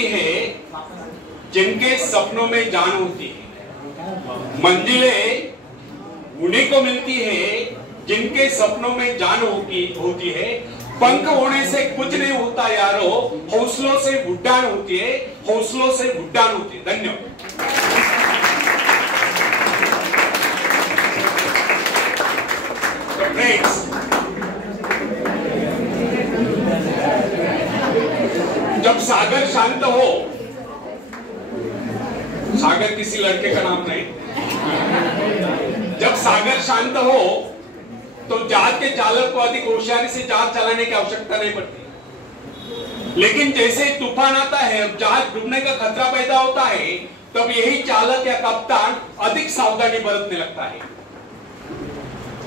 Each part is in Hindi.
है जिनके सपनों में जान होती है। मंजिलें उन्हीं को मिलती है जिनके सपनों में जान होती है। पंख होने से कुछ नहीं होता यारो, हौसलों से उड़ान होती है, हौसलों से उड़ान होती है। धन्यवाद। जब सागर शांत हो, सागर किसी लड़के का नाम नहीं, जब सागर शांत हो तो जहाज के चालक को अधिक होशियारी से जहाज चलाने की आवश्यकता नहीं पड़ती। लेकिन जैसे तूफान आता है और जहाज डूबने का खतरा पैदा होता है, तब यही चालक या कप्तान अधिक सावधानी बरतने लगता है।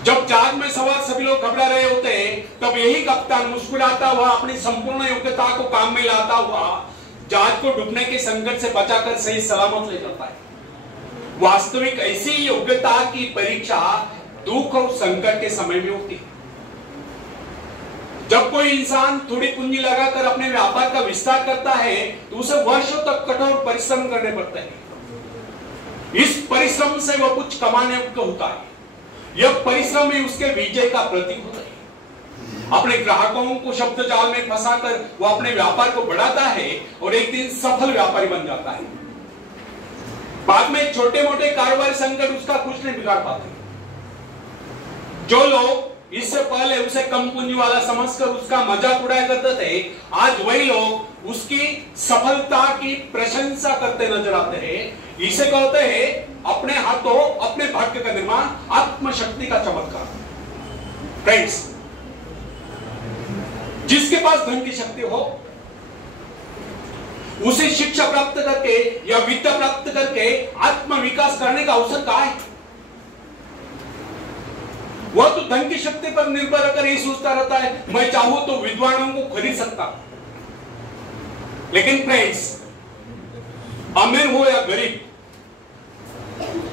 जब जहाज में सवार सभी लोग घबरा रहे होते हैं, तब यही कप्तान मुस्कुराता हुआ अपनी संपूर्ण योग्यता को काम में लाता हुआ जहाज को डूबने के संकट से बचाकर सही सलामत ले जाता है। वास्तविक ऐसी योग्यता की परीक्षा दुख और संकट के समय में होती है। जब कोई इंसान थोड़ी पूंजी लगाकर अपने व्यापार का विस्तार करता है, तो उसे वर्षों तक कठोर परिश्रम करने पड़ते हैं। इस परिश्रम से वह कुछ कमाने योग्य होता है। यह परिश्रम ही उसके विजय का प्रतीक होता है। अपने ग्राहकों को शब्द जाल में फंसाकर वह अपने व्यापार को बढ़ाता है और एक दिन सफल व्यापारी बन जाता है। बाद में छोटे मोटे कारोबारी संकट उसका कुछ नहीं बिगाड़ पाते। जो लोग इससे पहले उसे कम पूंजी वाला समझकर उसका मजाक उड़ाया करते थे, आज वही लोग उसकी सफलता की प्रशंसा करते नजर आते हैं। इसे कहते हैं अपने हाथों अपने भाग्य का निर्माण, आत्मशक्ति का चमत्कार। फ्रेंड्स, जिसके पास धन की शक्ति हो, उसे शिक्षा प्राप्त करके या विद्या प्राप्त करके आत्म विकास करने का अवसर कहां है? वह तो धन की शक्ति पर निर्भर होकर यही सोचता रहता है, मैं चाहूं तो विद्वानों को खरीद सकता। लेकिन फ्रेंड्स, अमीर हो या गरीब,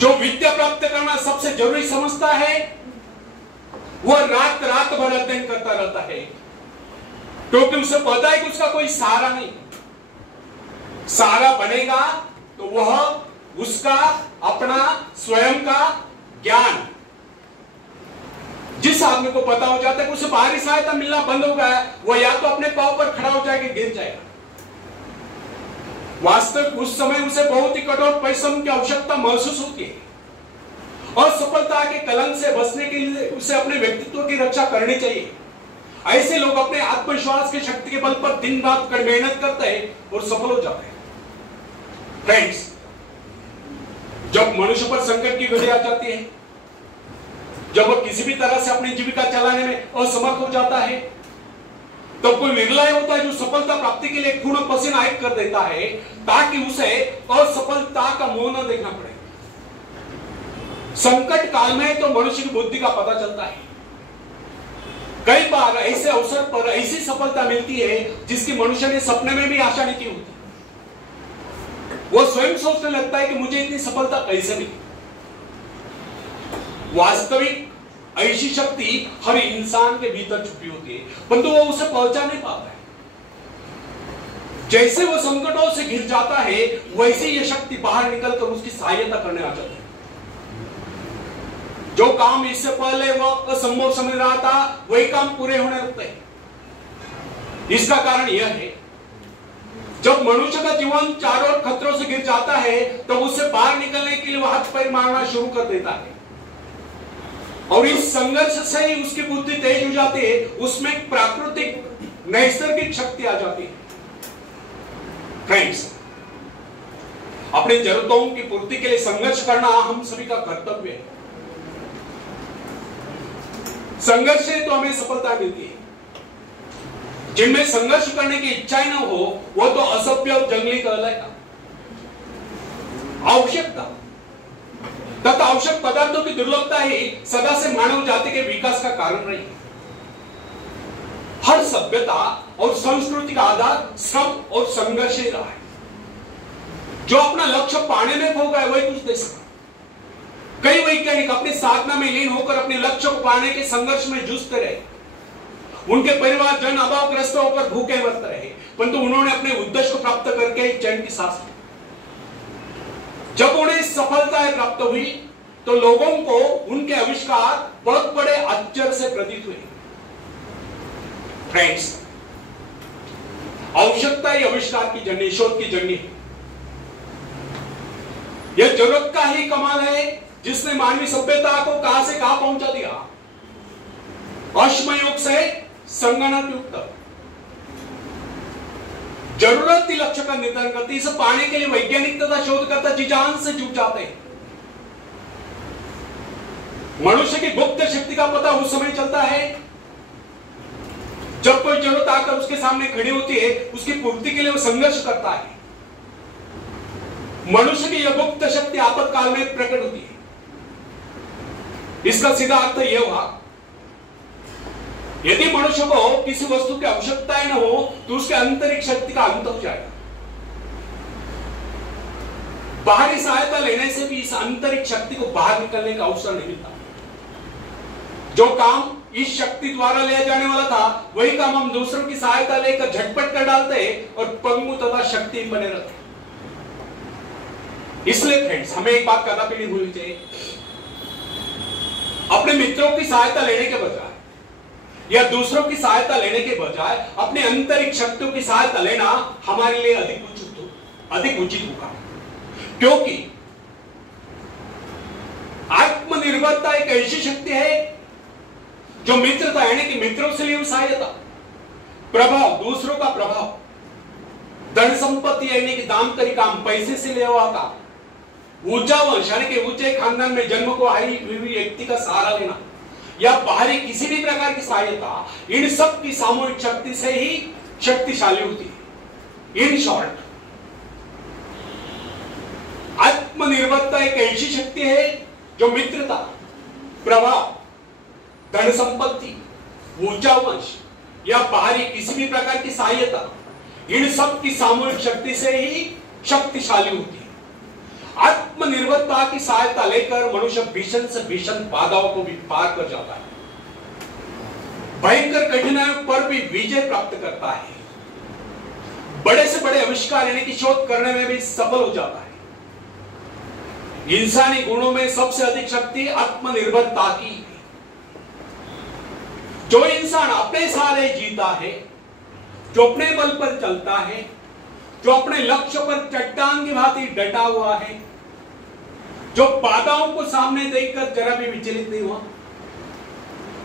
जो विद्या प्राप्त करना सबसे जरूरी समझता है, वह रात रात भर अध्ययन करता रहता है, क्योंकि उसे पता है कि उसका कोई सहारा नहीं। सहारा बनेगा तो वह उसका अपना स्वयं का ज्ञान, जिस आदमी को पता हो जाता है कि उसे बाहरी सहायता मिलना बंद हो गया, वह या तो अपने पांव पर खड़ा हो जाएगा, गिर जाएगा। वास्तविक उस समय उसे बहुत ही कठोर परिश्रम की आवश्यकता महसूस होती है और सफलता के कलंक से बचने के लिए उसे अपने व्यक्तित्व की रक्षा करनी चाहिए। ऐसे लोग अपने आत्मविश्वास की शक्ति के बल पर दिन रात मेहनत करते हैं और सफल हो जाते हैं। फ्रेंड्स, जब मनुष्य पर संकट की घड़ी आ जाती है, जब वह किसी भी तरह से अपनी जीविका चलाने में असमर्थ हो जाता है, तो कोई निर्णय होता है जो सफलता प्राप्ति के लिए खून पसीना एक कर देता है, ताकि उसे असफलता का मुंह न देखना पड़े। संकट काल में तो मनुष्य की बुद्धि का पता चलता है। कई बार ऐसे अवसर पर ऐसी सफलता मिलती है जिसकी मनुष्य ने सपने में भी आशा नहीं की होती। वो स्वयं सोचने लगता है कि मुझे इतनी सफलता कैसे मिली। वास्तविक ऐसी शक्ति हर इंसान के भीतर छुपी होती है, परंतु वो उसे पहचान नहीं पाता है। जैसे वो संकटों से घिर जाता है, वैसे ये शक्ति बाहर निकलकर उसकी सहायता करने आ जाती है। जो काम इससे पहले वो असंभव समझ रहा था, वही काम पूरे होने लगते हैं। इसका कारण यह है, जब मनुष्य का जीवन चारों ओर खतरों से घिर जाता है, तो उससे बाहर निकलने के लिए वह हाथ पैर मारना शुरू कर देता है और इस संघर्ष से ही उसकी बुद्धि तेज हो जाती है। उसमें प्राकृतिक नैसर्गिक शक्ति आ जाती है। फ्रेंड्स, अपनी जरूरतों की पूर्ति के लिए संघर्ष करना हम सभी का कर्तव्य है। संघर्ष से तो हमें सफलता मिलती है। जिनमें संघर्ष करने की इच्छा ही ना हो, वो तो असभ्य और जंगली कहलाएगा। आवश्यकता तथा आवश्यक पदार्थों की दुर्लभता ही सदा से मानव जाति के विकास का कारण रही। हर सभ्यता और संस्कृति का आधार श्रम और संघर्ष ही रहा है। जो अपना लक्ष्य पाने में खो गया, वही कुछ दे सका। कई वैज्ञानिक अपनी साधना में लीन होकर अपने लक्ष्य को पाने के संघर्ष में जूझते रहे उनके परिवार जन अभावग्रस्त होकर भूखे मरते रहे, परंतु उन्होंने अपने उद्देश्य को प्राप्त करके चैन की सांस ली। जब उन्हें सफलता प्राप्त हुई तो लोगों को उनके आविष्कार बहुत बड़े आश्चर्य से प्रतीत हुए। फ्रेंड्स, आवश्यकता ही आविष्कार की जर्नी, शोध की जर्नी है। यह जरूरत का ही कमाल है जिसने मानवीय सभ्यता को कहां से कहां पहुंचा दिया। अश्म युग से संगणक युग तक जरूरत ही लक्ष्य का निर्धारण करती। इसे पाने के लिए वैज्ञानिक तथा शोधकर्ता जी जान से जुट जाते हैं। मनुष्य की गुप्त शक्ति का पता उस समय चलता है जब कोई जरूरत आकर उसके सामने खड़ी होती है, उसकी पूर्ति के लिए वो संघर्ष करता है। मनुष्य की यह गुप्त शक्ति आपातकाल में प्रकट होती है। इसका सीधा अर्थ यह हुआ, यदि मनुष्य को किसी वस्तु की आवश्यकता न हो तो उसके आंतरिक शक्ति का अंत हो जाएगा। बाहरी सहायता लेने से भी इस आंतरिक शक्ति को बाहर निकलने का अवसर नहीं मिलता। जो काम इस शक्ति द्वारा लिया जाने वाला था, वही काम हम दूसरों की सहायता लेकर झटपट कर डालते हैं और पंगु तथा शक्ति बने रहते हैं। इसलिए फ्रेंड्स, हमें एक बात कदापि नहीं भूलनी चाहिए, अपने मित्रों की सहायता लेने के बजाय या दूसरों की सहायता लेने के बजाय अपने आंतरिक शक्तियों की सहायता लेना हमारे लिए अधिक उचित होगा। क्योंकि आत्मनिर्भरता एक ऐसी शक्ति है जो मित्रता यानी कि मित्रों से लिए सहायता, प्रभाव, दूसरों का प्रभाव, धन संपत्ति यानी कि दाम करी काम, पैसे से ले हुआ काम, ऊंचा वंश यानी कि ऊंचे खानदान में जन्म को आई हुई व्यक्ति का सहारा लेना या बाहरी किसी भी प्रकार की सहायता, इन सब की सामूहिक शक्ति से ही शक्तिशाली होती है। इन शॉर्ट, आत्मनिर्भरता एक ऐसी शक्ति है जो मित्रता, प्रभाव, धन संपत्ति, ऊंचा वंश या बाहरी किसी भी प्रकार की सहायता, इन सब की सामूहिक शक्ति से ही शक्तिशाली होती है। आत्मनिर्भरता की सहायता लेकर मनुष्य भीषण से भीषण बाधाओं को भी पार कर जाता है, भयंकर कठिनाइयों पर भी विजय प्राप्त करता है, बड़े से बड़े आविष्कार यानी कि शोध करने में भी सफल हो जाता है। इंसानी गुणों में सबसे अधिक शक्ति आत्मनिर्भरता की है। जो इंसान अपने सहारे जीता है, जो अपने बल पर चलता है, जो अपने लक्ष्य पर चट्टान की भांति डटा हुआ है, जो बाधाओं को सामने देखकर जरा भी विचलित नहीं हुआ,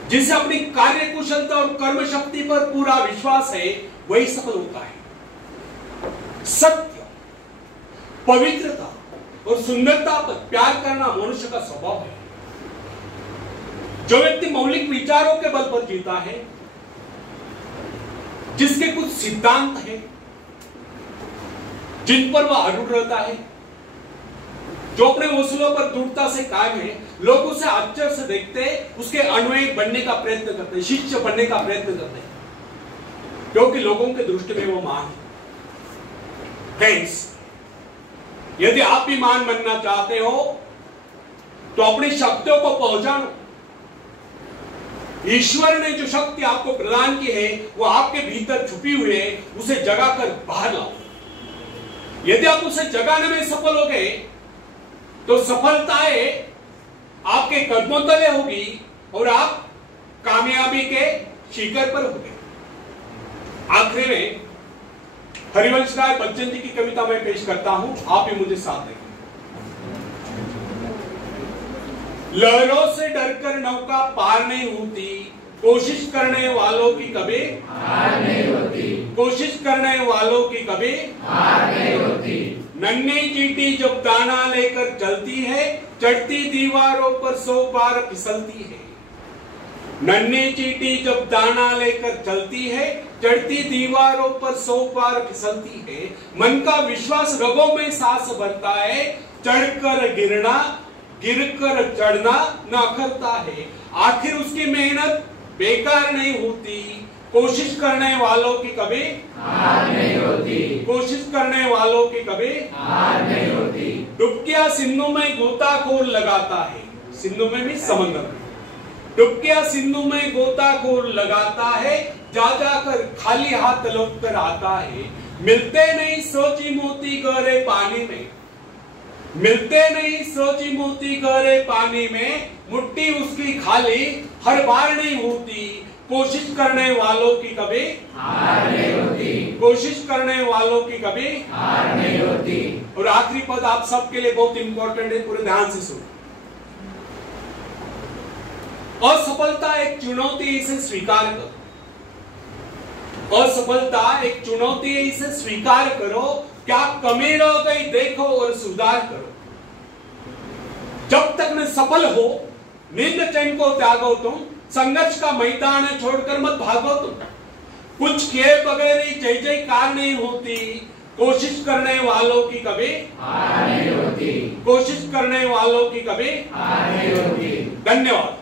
जिसे अपनी कार्य कुशलता और कर्म शक्ति पर पूरा विश्वास है, वही सफल होता है। सत्य, पवित्रता और सुंदरता पर प्यार करना मनुष्य का स्वभाव है। जो व्यक्ति मौलिक विचारों के बल पर जीता है, जिसके कुछ सिद्धांत है जिन पर वह अड़ुड़ रहता है, जो अपने उसूलों पर दृढ़ता से कायम है, लोग उसे आश्चर्य से देखते हैं, उसके अनुयायी बनने का प्रयत्न करते हैं, शिष्य बनने का प्रयत्न करते हैं, क्योंकि लोगों के दृष्टि में वो महान है। फ्रेंड्स, यदि आप भी महान बनना चाहते हो तो अपनी शक्तियों को पहचानो। ईश्वर ने जो शक्ति आपको प्रदान की है वो आपके भीतर छुपी हुई है, उसे जगाकर बाहर लाओ। यदि आप उसे जगाने में सफल हो गए तो सफलताएं आपके कदमों तले होगी और आप कामयाबी के शिखर पर होंगे। आखिरी में हरिवंश राय बच्चन जी की कविता मैं पेश करता हूं, आप भी मुझे साथ दें। लहरों से डरकर नौका पार नहीं होती, कोशिश करने वालों की कभी हार नहीं होती, कोशिश करने वालों की कभी हार नहीं होती। नन्ही चींटी जब दाना लेकर चलती है, चढ़ती दीवारों पर 100 बार फिसलती है। नन्ही चींटी जब दाना लेकर चलती है, चढ़ती दीवारों पर 100 बार फिसलती है। मन का विश्वास रगों में सांस भरता है, चढ़कर गिरना, गिरकर चढ़ना न अखरता है। आखिर उसकी मेहनत बेकार नहीं होती, कोशिश करने वालों की कभी हार नहीं होती, कोशिश करने वालों की कभी हार नहीं होती। डुबकियां सिंधु में गोताखोर लगाता है, सिंधु में भी समंदर में, डुबकिया सिंधु में गोताखोर लगाता है, जा जाकर खाली हाथ लौट कर आता है। मिलते नहीं सोची मोती गहरे पानी में, मिलते नहीं सोची मोती गहरे पानी में, मुट्ठी उसकी खाली हर बार नहीं होती। कोशिश करने वालों की कभी हार नहीं होती, कोशिश करने वालों की कभी हार नहीं होती। और आखिरी पद आप सबके लिए बहुत इंपॉर्टेंट है, पूरे ध्यान से सुनो। असफलता एक चुनौती है, इसे स्वीकार करो। असफलता एक चुनौती है, इसे स्वीकार करो। क्या कमी रह गई देखो और सुधार करो। जब तक न सफल हो, नींद चैन को त्यागो तुम, संघर्ष का मैदान छोड़कर मत भागो तुम। कुछ किए बगैर ही जय जयकार नहीं होती, कोशिश करने वालों की कभी हार नहीं होती, कोशिश करने वालों की कभी हार नहीं होती। धन्यवाद।